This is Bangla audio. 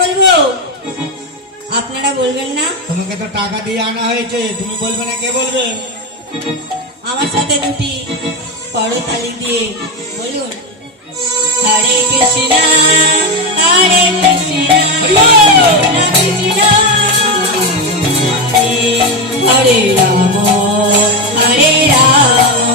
বলবো? আপনারা বলবেন না? তোমাকে তো টাকা দিয়ে আনা হয়েছে, তুমি বলবে না, কে বলবে? আমার সাথে দুটি করতালি দিয়ে বলুন, হরে কৃষ্ণ হরে কৃষ্ণ কৃষ্ণ হরে রাম হরে রাম